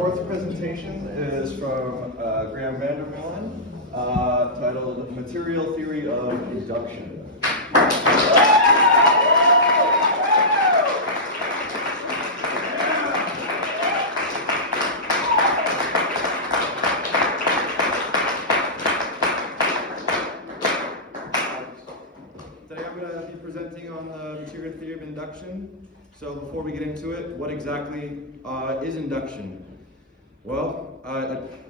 fourth presentation is from Graeme Vander Meulen, titled Material Theory of Induction. Today I'm going to be presenting on the Material Theory of Induction. So before we get into it, what exactly is induction? Well,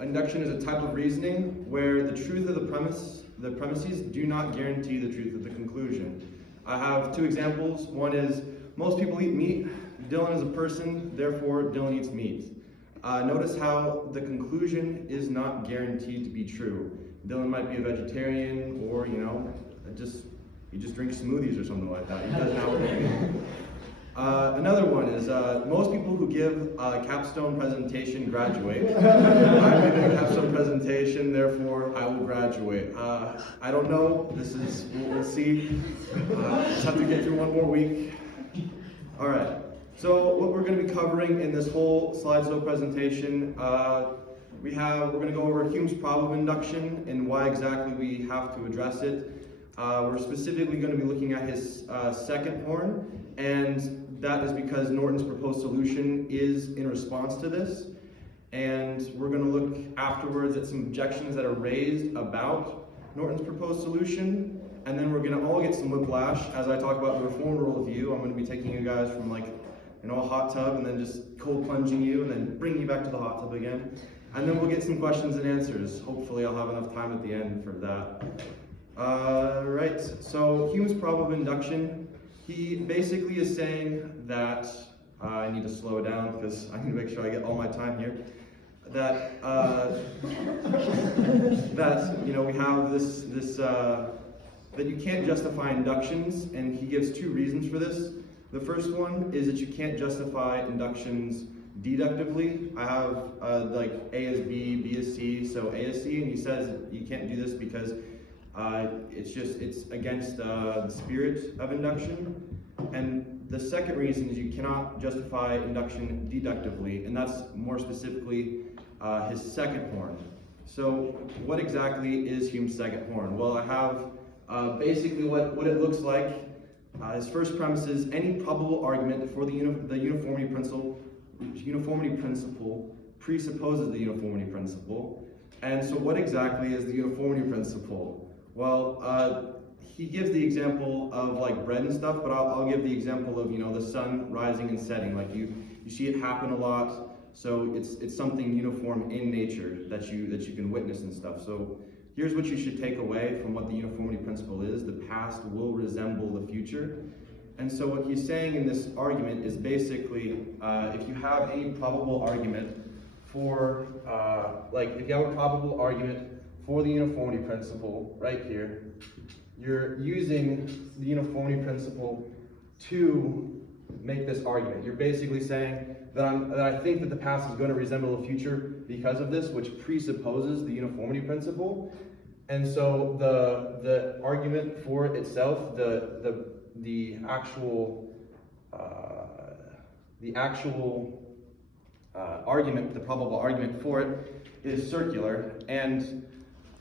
induction is a type of reasoning where the truth of the premises do not guarantee the truth of the conclusion. I have two examples. One is, most people eat meat. Dylan is a person, therefore Dylan eats meat. Notice how the conclusion is not guaranteed to be true. Dylan might be a vegetarian, or he just drinks smoothies or something like that. He doesn't know what it means. Another one is, most people who give a capstone presentation graduate. I'm giving a capstone presentation, therefore I will graduate. I don't know, we'll see. Just have to get through one more week. Alright, so what we're going to be covering in this whole slideshow presentation, we're going to go over Hume's problem of induction and why exactly we have to address it. We're specifically going to be looking at his second horn, and that is because Norton's proposed solution is in response to this. And we're going to look afterwards at some objections that are raised about Norton's proposed solution, and then we're going to all get some whiplash as I talk about the reformed worldview. I'm going to be taking you guys from a hot tub and then just cold plunging you and then bringing you back to the hot tub again. And then we'll get some questions and answers. Hopefully I'll have enough time at the end for that. Right, so Hume's problem of induction, he basically is saying that, I need to slow down because I need to make sure I get all my time here, that we have that you can't justify inductions, and he gives two reasons for this. The first one is that you can't justify inductions deductively. I have A is B, B is C, so A is C, and he says that you can't do this because it's against the spirit of induction. And the second reason is you cannot justify induction deductively, and that's more specifically his second horn. So what exactly is Hume's second horn? Well, I have basically what it looks like. His first premise is any probable argument for the uniformity principle presupposes the uniformity principle. And so what exactly is the uniformity principle? Well, he gives the example of bread and stuff, but I'll give the example of the sun rising and setting. You see it happen a lot, so it's something uniform in nature that you can witness and stuff. So here's what you should take away from what the uniformity principle is: the past will resemble the future. And so what he's saying in this argument is basically, if you have any probable argument for, if you have a probable argument for the uniformity principle right here, you're using the uniformity principle to make this argument. You're basically saying that I think that the past is going to resemble the future because of this, which presupposes the uniformity principle. And so the argument for itself, the actual argument, the probable argument for it, is circular, and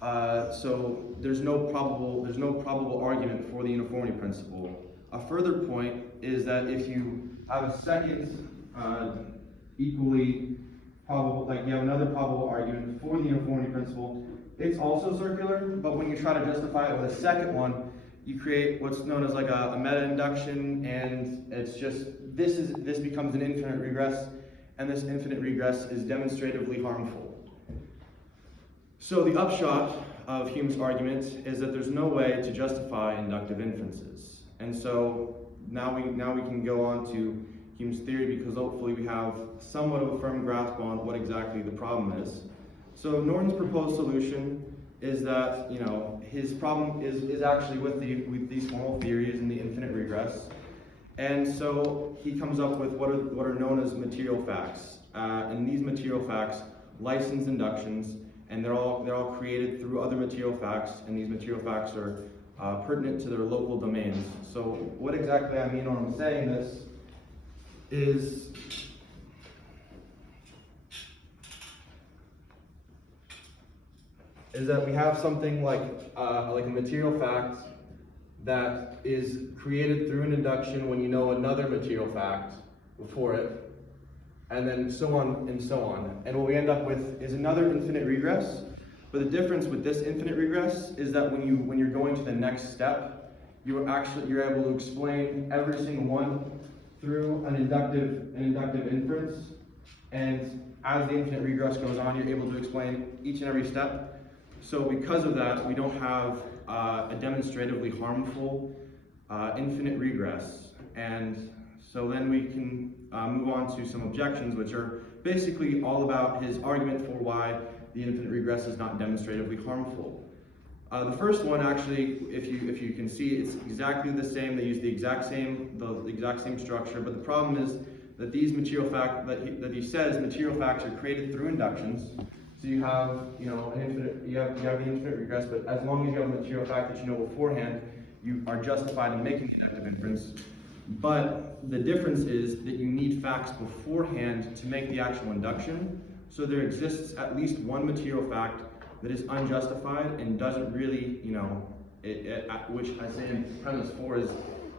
so there's no probable argument for the uniformity principle. A further point is that if you have a second equally probable, you have another probable argument for the uniformity principle, it's also circular, but when you try to justify it with a second one, you create what's known as a meta-induction, and it's just this becomes an infinite regress, and this infinite regress is demonstratively harmful. So the upshot of Hume's argument is that there's no way to justify inductive inferences. And so now we can go on to Hume's theory, because hopefully we have somewhat of a firm grasp on what exactly the problem is. So Norton's proposed solution is that his problem is actually with these formal theories and the infinite regress. And so he comes up with what are known as material facts. And these material facts license inductions, and they're all created through other material facts, and these material facts are pertinent to their local domains. So what exactly I mean when I'm saying this is is that we have something like a material fact that is created through an induction when you know another material fact before it, and then so on and so on. And what we end up with is another infinite regress. But the difference with this infinite regress is that when you're going to the next step, you're able to explain every single one through an inductive inference. And as the infinite regress goes on, you're able to explain each and every step. So because of that, we don't have a demonstratively harmful infinite regress. And so then we can move on to some objections, which are basically all about his argument for why the infinite regress is not demonstratively harmful. The first one, actually, if you can see, it's exactly the same. They use the exact same structure, but the problem is that these material facts that he says material facts are created through inductions. So you have you have the infinite regress, but as long as you have a material fact that you know beforehand, you are justified in making the inductive inference. But the difference is that you need facts beforehand to make the actual induction. So there exists at least one material fact that is unjustified and doesn't really, which I say in premise 4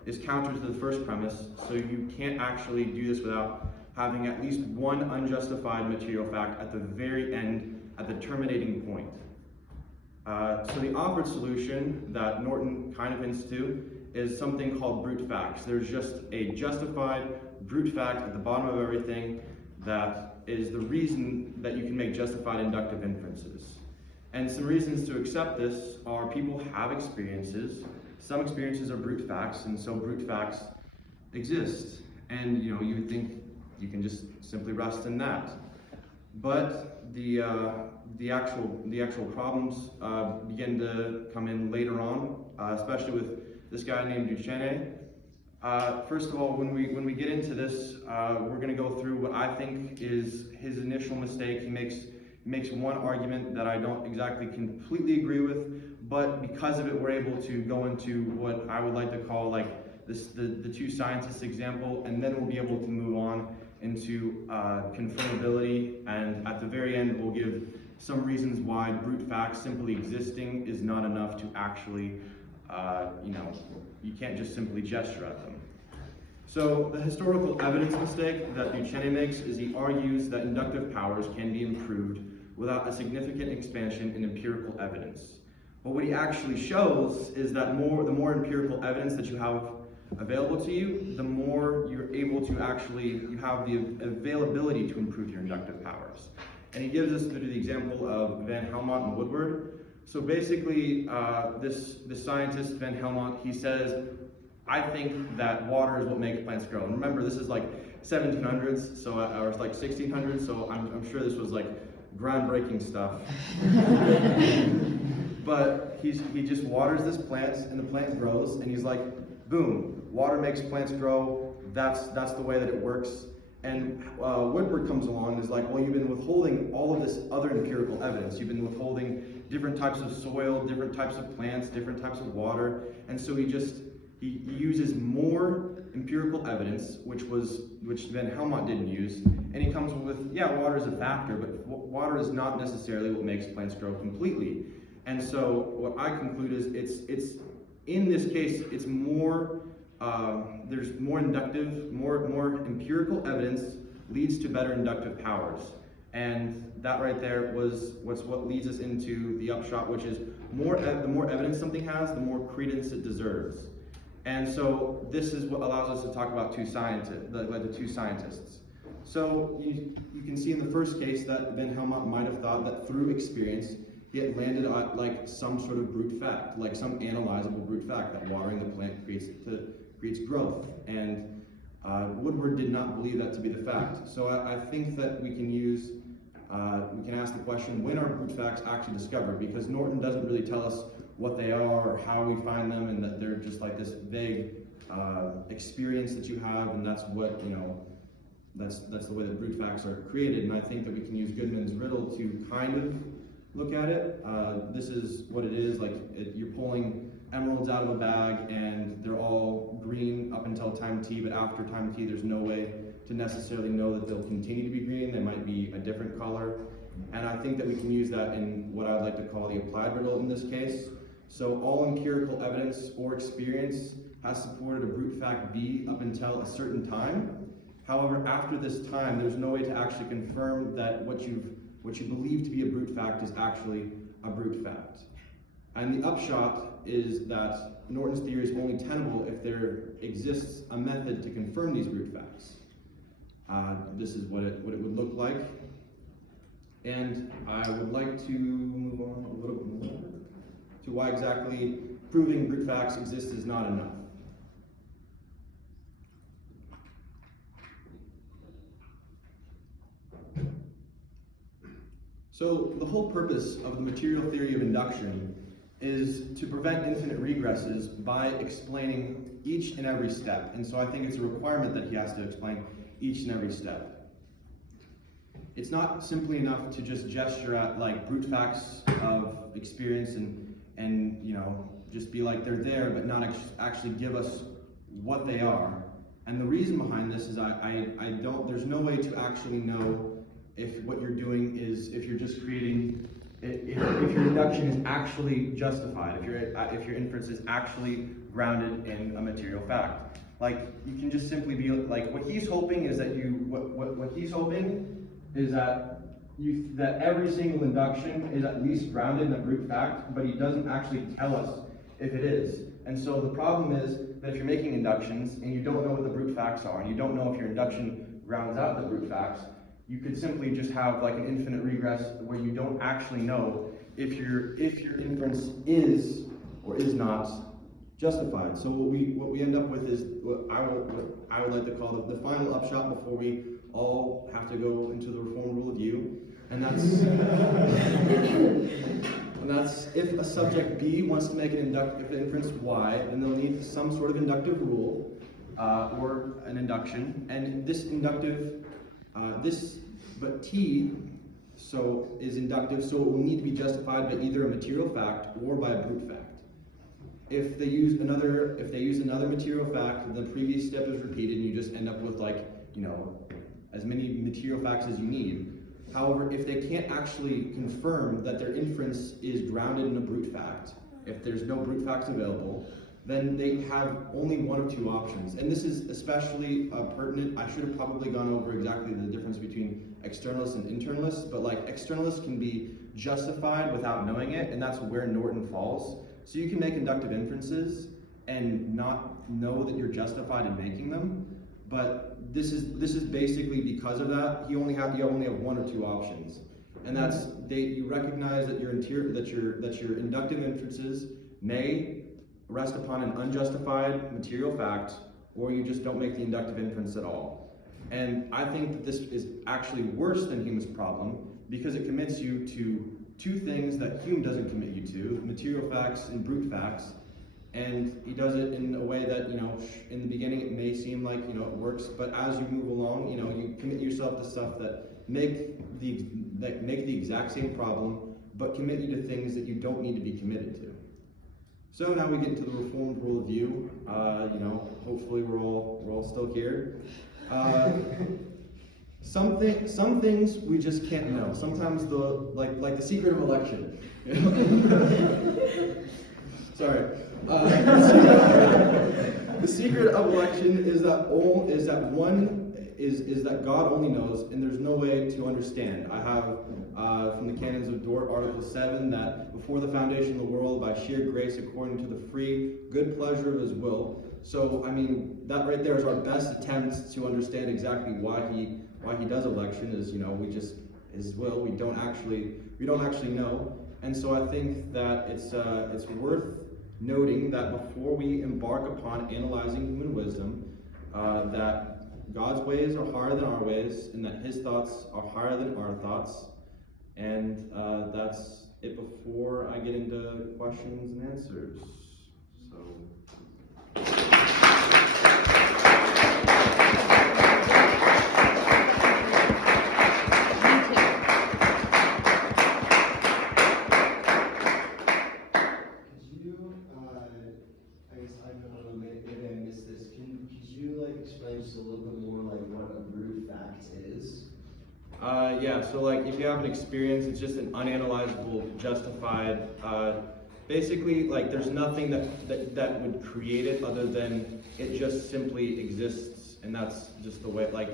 is counter to the first premise. So you can't actually do this without having at least one unjustified material fact at the very end, at the terminating point. So the offered solution that Norton kind of hints to is something called brute facts. There's just a justified brute fact at the bottom of everything that is the reason that you can make justified inductive inferences. And some reasons to accept this are people have experiences. Some experiences are brute facts, and so brute facts exist. And you would think you can just simply rest in that. But the actual problems begin to come in later on, especially with this guy named Duchenne. First of all, when we get into this, we're going to go through what I think is his initial mistake. He makes one argument that I don't exactly completely agree with, but because of it, we're able to go into what I would like to call the two scientists example, and then we'll be able to move on into confirmability, and at the very end, we'll give some reasons why brute facts simply existing is not enough to actually, you can't just simply gesture at them. So the historical evidence mistake that Duchenne makes is he argues that inductive powers can be improved without a significant expansion in empirical evidence. But what he actually shows is that the more empirical evidence that you have available to you, the more you're able to you have the availability to improve your inductive powers. And he gives us through the example of Van Helmont and Woodward. So basically, this scientist, Van Helmont, he says, I think that water is what makes plants grow. And remember, this is like 1700s, or like 1600s, so I'm sure this was like groundbreaking stuff. But he just waters this plant, and the plant grows, and he's like, boom, water makes plants grow. That's the way that it works. And Woodward comes along and is like, well, you've been withholding all of this other empirical evidence. You've been withholding different types of soil, different types of plants, different types of water. And so he uses more empirical evidence, which Van Helmont didn't use. And he comes with, yeah, water is a factor, but water is not necessarily what makes plants grow completely. And so what I conclude is it's in this case, it's more, there's more inductive, more empirical evidence leads to better inductive powers. And that right there was what leads us into the upshot, which is the more evidence something has, the more credence it deserves. And so this is what allows us to talk about the two scientists. So you can see in the first case that Van Helmont might have thought that through experience, he had landed on like some sort of brute fact, like some analyzable brute fact that watering the plant creates growth. And Woodward did not believe that to be the fact. So I think that we can ask the question, when are brute facts actually discovered? Because Norton doesn't really tell us what they are or how we find them, and that they're just like this vague experience that you have, and that's what, that's the way that brute facts are created. And I think that we can use Goodman's riddle to kind of look at it. This is what it is, you're pulling emeralds out of a bag and they're all green up until time t, but after time t there's no way to necessarily know that they'll continue to be green. They might be a different color, And I think that we can use that in what I'd like to call the applied riddle in this case. So all empirical evidence or experience has supported a brute fact B up until a certain time. However, after this time, there's no way to actually confirm that what you believe to be a brute fact is actually a brute fact. And the upshot is that Norton's theory is only tenable if there exists a method to confirm these brute facts. This is what it would look like. And I would like to move on a little bit more to why exactly proving brute facts exist is not enough. So the whole purpose of the material theory of induction is to prevent infinite regresses by explaining each and every step. And so I think it's a requirement that he has to explain each and every step. It's not simply enough to just gesture at like brute facts of experience and you know, just be like they're there, but not actually give us what they are. And the reason behind this is there's no way to actually know if what you're doing is, if you're just creating, if your induction is actually justified, if your inference is actually grounded in a material fact. Like, you can just simply be like, what he's hoping is that that every single induction is at least grounded in a brute fact, but he doesn't actually tell us if it is. And so the problem is that if you're making inductions and you don't know what the brute facts are, and you don't know if your induction grounds out the brute facts, you could simply just have like an infinite regress where you don't actually know if your inference is or is not justified. So what we end up with is what I would like to call the final upshot before we all have to go into the reform rule of U, and that's if a subject B wants to make an inductive inference Y, then they'll need some sort of inductive rule or an induction, and this inductive but T is inductive, so it will need to be justified by either a material fact or by a brute fact. If they use another material fact, the previous step is repeated, and you just end up with like, you know, as many material facts as you need. However, if they can't actually confirm that their inference is grounded in a brute fact, if there's no brute facts available, then they have only one of two options. And this is especially pertinent. I should have probably gone over exactly the difference between externalists and internalists, but like externalists can be justified without knowing it, and that's where Norton falls. So you can make inductive inferences and not know that you're justified in making them, but this is basically because of that. You only have one or two options, and that's you recognize that your inductive inferences may rest upon an unjustified material fact, or you just don't make the inductive inference at all. And I think that this is actually worse than Hume's problem, because it commits you to two things that Hume doesn't commit you to: material facts and brute facts. And he does it in a way that, you know, in the beginning it may seem like, you know, it works, but as you move along, you know, you commit yourself to stuff that make the exact same problem, but commit you to things that you don't need to be committed to. So now we get into the reformed rule of U. You know, hopefully we're all still here. Some things we just can't know. Sometimes like the secret of election. You know? Sorry. The secret of election is that God only knows, and there's no way to understand. I have from the Canons of Dort, Article 7, that before the foundation of the world, by sheer grace, according to the free good pleasure of His will. So I mean, that right there is our best attempt to understand exactly why He does election. Is, you know, we just His will. We don't actually know, and so I think that it's worth noting that before we embark upon analyzing human wisdom, that God's ways are higher than our ways, and that His thoughts are higher than our thoughts. And that's it before I get into questions and answers. So. Just a little bit more like what a brute fact is? Yeah, so like if you have an experience, it's just an unanalyzable, justified, basically like there's nothing that would create it other than it just simply exists, and that's just the way, like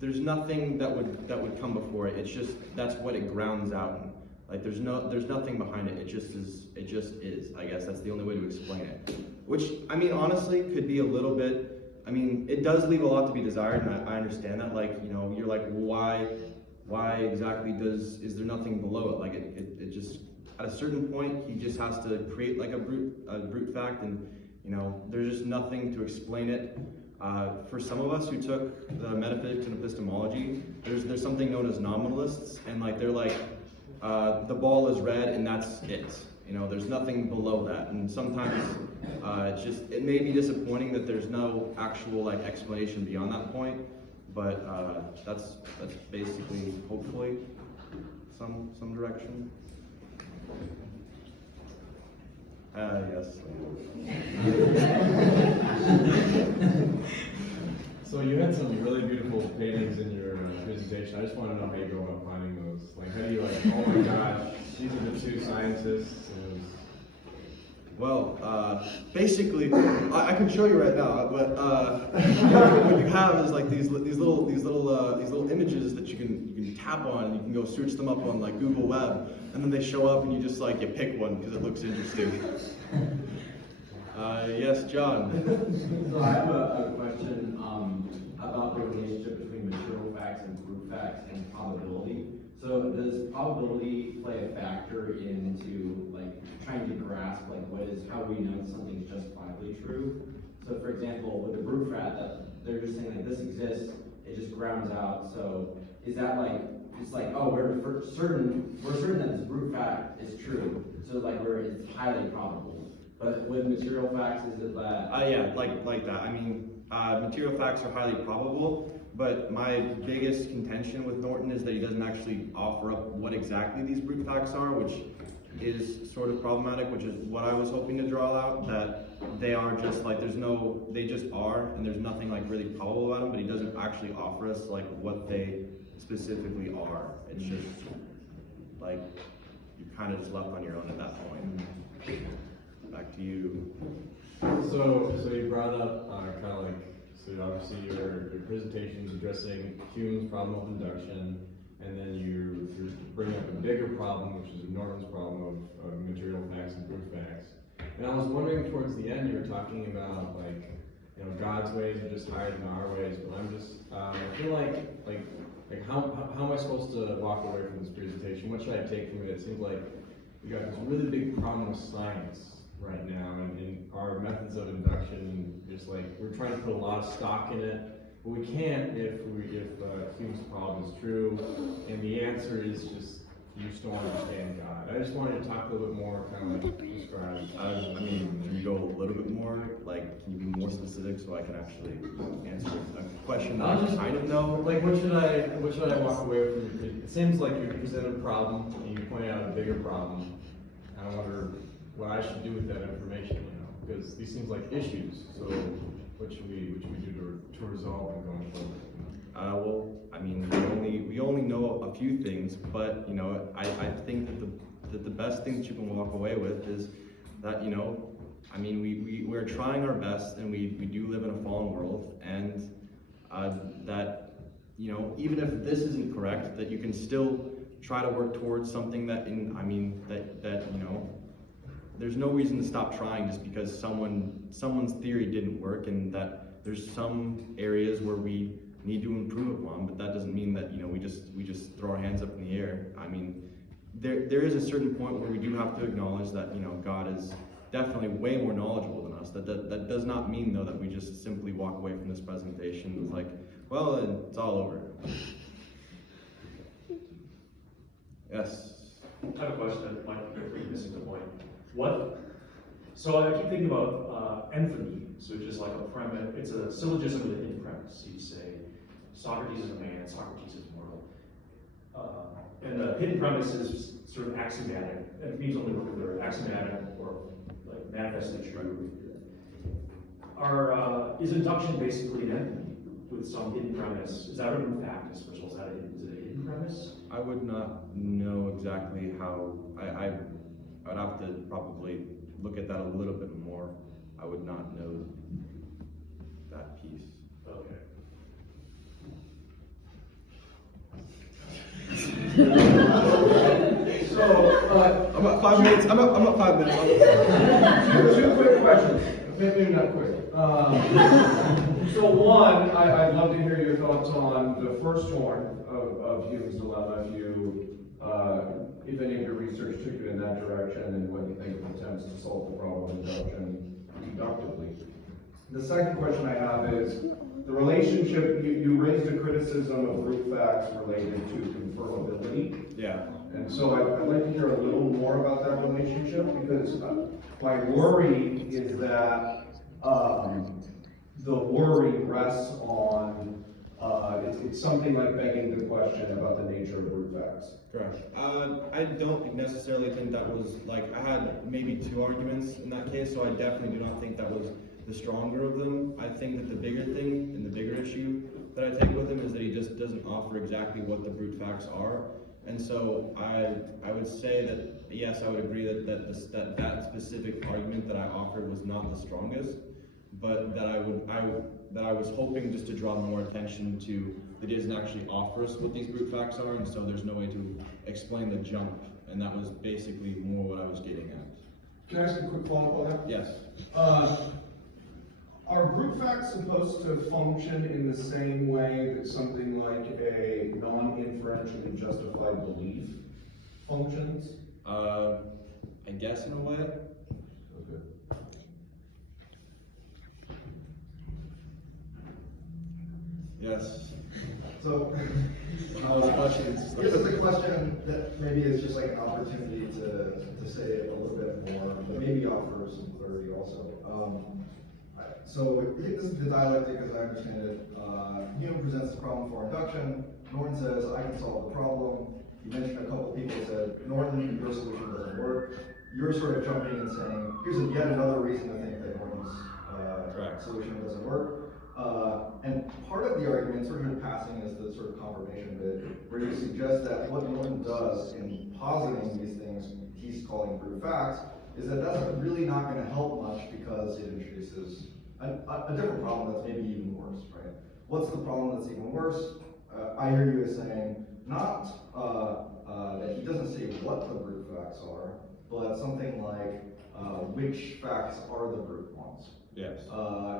there's nothing that would come before it. It's just, that's what it grounds out in. Like there's nothing behind it. It just is. I guess that's the only way to explain it. Which, I mean, honestly, could be a little bit, I mean, it does leave a lot to be desired, and I understand that. Like, you know, you're like, why exactly is there nothing below it? Like it just, at a certain point, he just has to create like a brute fact, and you know, there's just nothing to explain it. For some of us who took the metaphysics and epistemology, there's something known as nominalists, and like they're like, the ball is red and that's it. You know, there's nothing below that, and sometimes it may be disappointing that there's no actual like explanation beyond that point. But that's basically, hopefully, some direction. Yes. So you had some really beautiful paintings in your presentation. I just want to know how you go about finding those. Like, how do you like, oh my gosh, these are the two scientists? Well, basically, I can show you right now, but what you have is like these little images that you can tap on, and you can go search them up on like Google Web, and then they show up, and you just like, you pick one because it looks interesting. Yes, John. So I have a question about the relationship between material facts and proof facts and probability. So does probability play a factor into like trying to grasp like how we know something's justifiably true? So for example, with the proof fact, that they're just saying like this exists, it just grounds out. So is that like, it's like, oh, we're certain that this proof fact is true, so like it's highly probable. But with material facts, is it that? Yeah, like that. I mean, material facts are highly probable, but my biggest contention with Norton is that he doesn't actually offer up what exactly these brute facts are, which is sort of problematic, which is what I was hoping to draw out, that they are just like, they just are, and there's nothing like really probable about them, but he doesn't actually offer us like what they specifically are. It's just like, you're kind of just left on your own at that point. Back to you. So you brought up kind of like, so obviously your presentation is addressing Hume's problem of induction, and then you bring up a bigger problem, which is Norton's problem of material facts and proof facts. And I was wondering towards the end, you were talking about like, you know, God's ways are just higher than our ways, but I'm just, I feel like how am I supposed to walk away from this presentation? What should I take from it? It seems like we got this really big problem with science right now, and in our methods of induction, just like we're trying to put a lot of stock in it, but we can't if Hume's problem is true, and the answer is just you just don't understand God. I just wanted to talk a little bit more, kind of like describe. I mean, can you go a little bit more? Like, can you be more specific so I can actually answer a question that I kind of know? Like, what should I walk away from? It seems like you present a problem and you point out a bigger problem. I wonder what I should do with that information, you know, because these seems like issues. So, what should we do to resolve them going forward? Well, I mean, we only know a few things, but you know, I think that the best thing that you can walk away with is that, you know, I mean, we're trying our best, and we do live in a fallen world, and that, you know, even if this isn't correct, that you can still try to work towards something that you know, there's no reason to stop trying just because someone's theory didn't work, and that there's some areas where we need to improve upon, but that doesn't mean that, you know, we just throw our hands up in the air. I mean, there is a certain point where we do have to acknowledge that, you know, God is definitely way more knowledgeable than us. That does not mean though that we just simply walk away from this presentation with like, well, it's all over. Yes. I have a question that might be missing the point. So I keep thinking about enthemy, so which is like a premise, it's a syllogism with a hidden premise. You say, Socrates is a man, Socrates is mortal. And the hidden premise is sort of axiomatic, and it means only if they're axiomatic or like manifestly true. Is induction basically an enthemy with some hidden premise? Is that a root fact, first of all? Is it a hidden premise? this? I would not know exactly how, I'd have to probably look at that a little bit more. I would not know that piece. Okay. So, I'm at 5 minutes, I'm at 5 minutes. two quick questions, maybe not quick. So one, I'd love to hear your thoughts on the first one of Hume's dilemma, if any of your research took you in that direction, and what you think of attempts to solve the problem of induction deductively. The second question I have is, the relationship, you raised a criticism of brute facts related to confirmability. Yeah. And so I'd like to hear a little more about that relationship, because my worry is that the worry rests on, it's something like begging the question about the nature of brute facts. Correct. I don't necessarily think that was, like, I had maybe 2 arguments in that case, so I definitely do not think that was the stronger of them. I think that the bigger thing and the bigger issue that I take with him is that he just doesn't offer exactly what the brute facts are. And so I would say that, yes, I would agree that specific argument that I offered was not the strongest, but that I was hoping just to draw more attention to that he doesn't actually offer us what these brute facts are, and so there's no way to explain the jump, and that was basically more what I was getting at. Can I ask a quick follow-up on that? Yes. Are brute facts supposed to function in the same way that something like a non-inferentially justified belief functions? I guess in a way. Okay. Yes. So, All those questions. here's a question that maybe is just like an opportunity to say it a little bit more, but maybe offer some clarity also. So this is the dialectic as I understand it. Hume presents the problem for induction. Norton says, I can solve the problem. You mentioned a couple people said, Norton, your solution doesn't work. You're sort of jumping and saying, here's yet another reason to think that Norton's solution doesn't work. And part of the argument, sort of in passing, is the sort of confirmation bit, where you suggest that what Norton does in positing these things he's calling brute facts, is that that's really not going to help much because it introduces a different problem that's maybe even worse, right? What's the problem that's even worse? I hear you as saying, not that he doesn't say what the brute facts are, but something like which facts are the brute ones. Yes.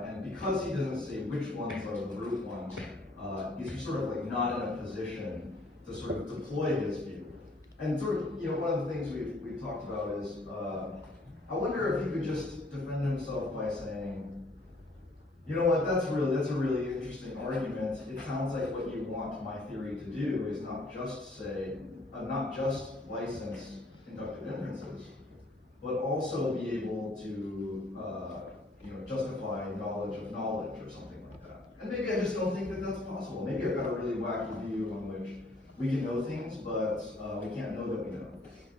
And because he doesn't say which ones are the brute ones, he's sort of like not in a position to sort of deploy his view. And sort of, one of the things we've talked about is, I wonder if he could just defend himself by saying, you know what, that's a really interesting argument. It sounds like what you want my theory to do is not just license inductive inferences, but also be able to, justify knowledge of knowledge or something like that. And maybe I just don't think that that's possible. Maybe I've got a really wacky view on which we can know things, but we can't know that we know.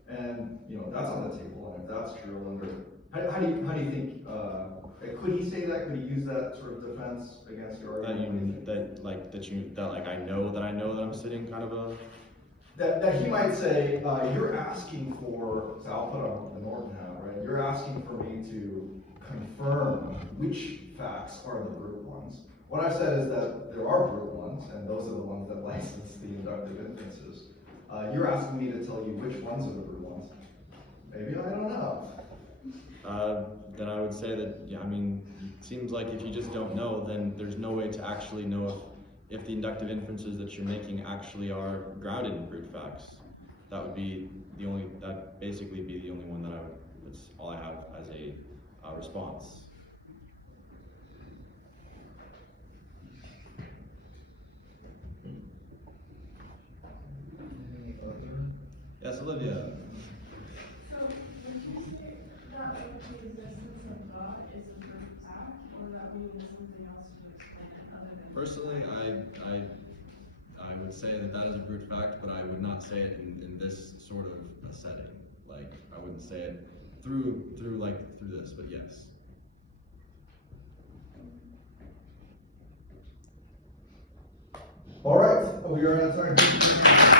And that's on the table. And if that's true, I wonder how do you think? Could he say that? Could he use that sort of defense against your argument? That I know that I'm sitting kind of a. That he might say, you're asking for. So I'll put on the Norton hat, right? You're asking for me to confirm which facts are the brute ones. What I've said is that there are brute ones, and those are the ones that license the inductive inferences. You're asking me to tell you which ones are the brute ones. Maybe I don't know. Then I would say that, it seems like if you just don't know, then there's no way to actually know if the inductive inferences that you're making actually are grounded in brute facts. That'd basically be the only one that's all I have as a response. Yes, Olivia. So, would you say that the existence of God is a brute fact, or that we need something else to explain it other than? Personally, I would say that is a brute fact, but I would not say it in this sort of a setting. Like, I wouldn't say it through this, but yes. All right, we are out of time.